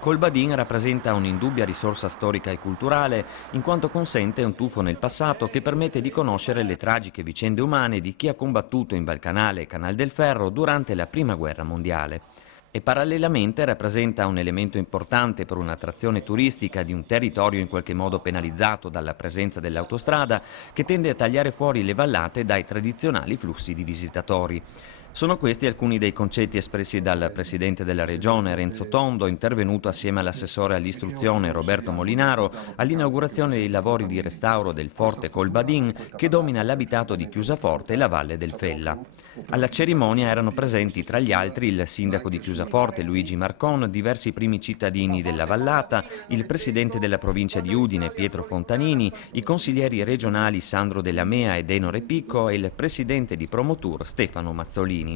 Colbadin rappresenta un'indubbia risorsa storica e culturale, in quanto consente un tuffo nel passato che permette di conoscere le tragiche vicende umane di chi ha combattuto in Balcanale e Canal del Ferro durante la Prima Guerra Mondiale. E parallelamente rappresenta un elemento importante per un'attrazione turistica di un territorio in qualche modo penalizzato dalla presenza dell'autostrada, che tende a tagliare fuori le vallate dai tradizionali flussi di visitatori. Sono questi alcuni dei concetti espressi dal Presidente della Regione Renzo Tondo, intervenuto assieme all'assessore all'istruzione Roberto Molinaro all'inaugurazione dei lavori di restauro del Forte Colbadin, che domina l'abitato di Chiusaforte e la Valle del Fella. Alla cerimonia erano presenti tra gli altri il sindaco di Chiusaforte Luigi Marcon, diversi primi cittadini della vallata, il presidente della provincia di Udine Pietro Fontanini, i consiglieri regionali Sandro Della Mea e Deno Repicco e il presidente di Promotur Stefano Mazzolini.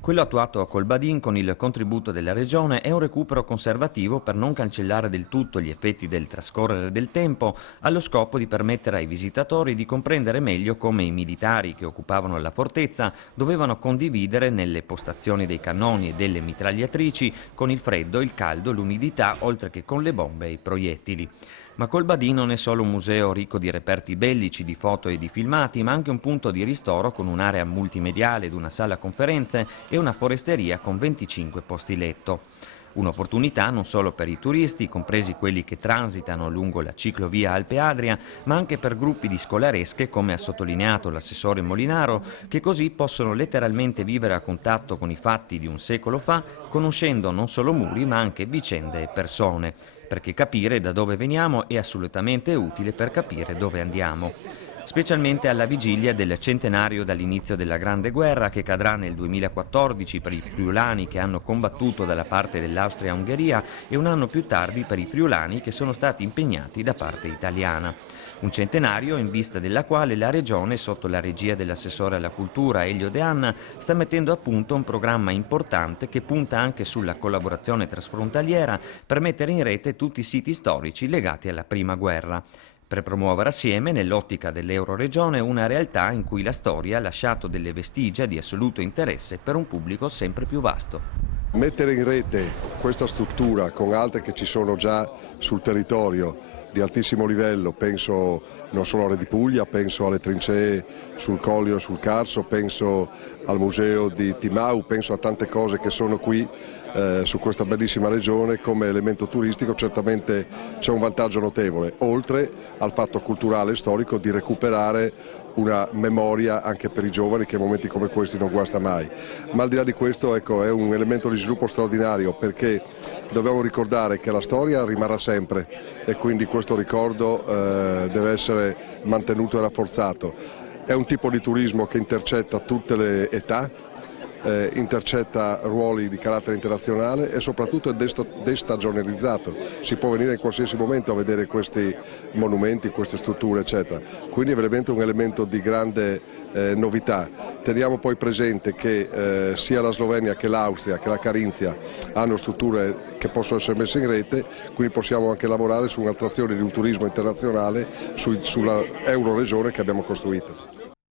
Quello attuato a Colbadin con il contributo della Regione è un recupero conservativo per non cancellare del tutto gli effetti del trascorrere del tempo, allo scopo di permettere ai visitatori di comprendere meglio come i militari che occupavano la fortezza dovevano condividere nelle postazioni dei cannoni e delle mitragliatrici con il freddo, il caldo, l'umidità, oltre che con le bombe e i proiettili. Ma Colbadin non è solo un museo ricco di reperti bellici, di foto e di filmati, ma anche un punto di ristoro con un'area multimediale ed una sala conferenze e una foresteria con 25 posti letto. Un'opportunità non solo per i turisti, compresi quelli che transitano lungo la ciclovia Alpe Adria, ma anche per gruppi di scolaresche, come ha sottolineato l'assessore Molinaro, che così possono letteralmente vivere a contatto con i fatti di un secolo fa, conoscendo non solo muri ma anche vicende e persone, perché capire da dove veniamo è assolutamente utile per capire dove andiamo. Specialmente alla vigilia del centenario dall'inizio della Grande Guerra, che cadrà nel 2014 per i friulani che hanno combattuto dalla parte dell'Austria-Ungheria e un anno più tardi per i friulani che sono stati impegnati da parte italiana. Un centenario in vista della quale la Regione, sotto la regia dell'assessore alla cultura Elio De Anna, sta mettendo a punto un programma importante che punta anche sulla collaborazione trasfrontaliera per mettere in rete tutti i siti storici legati alla Prima Guerra, per promuovere assieme, nell'ottica dell'Euroregione, una realtà in cui la storia ha lasciato delle vestigia di assoluto interesse per un pubblico sempre più vasto. Mettere in rete questa struttura con altre che ci sono già sul territorio di altissimo livello, penso non solo a Re di Puglia, penso alle trincee sul Collio e sul Carso, penso al museo di Timau, penso a tante cose che sono qui su questa bellissima regione come elemento turistico. Certamente c'è un vantaggio notevole, oltre al fatto culturale e storico di recuperare una memoria anche per i giovani che in momenti come questi non guasta mai. Ma al di là di questo, ecco, è un elemento di sviluppo straordinario, perché dobbiamo ricordare che la storia rimarrà sempre e quindi questo ricordo deve essere mantenuto e rafforzato. È un tipo di turismo che intercetta tutte le età, intercetta ruoli di carattere internazionale e soprattutto è destagionalizzato, si può venire in qualsiasi momento a vedere questi monumenti, queste strutture eccetera, quindi è veramente un elemento di grande novità. Teniamo poi presente che sia la Slovenia che l'Austria che la Carinzia hanno strutture che possono essere messe in rete, quindi possiamo anche lavorare su un'attrazione di un turismo internazionale sulla Euroregione che abbiamo costruito.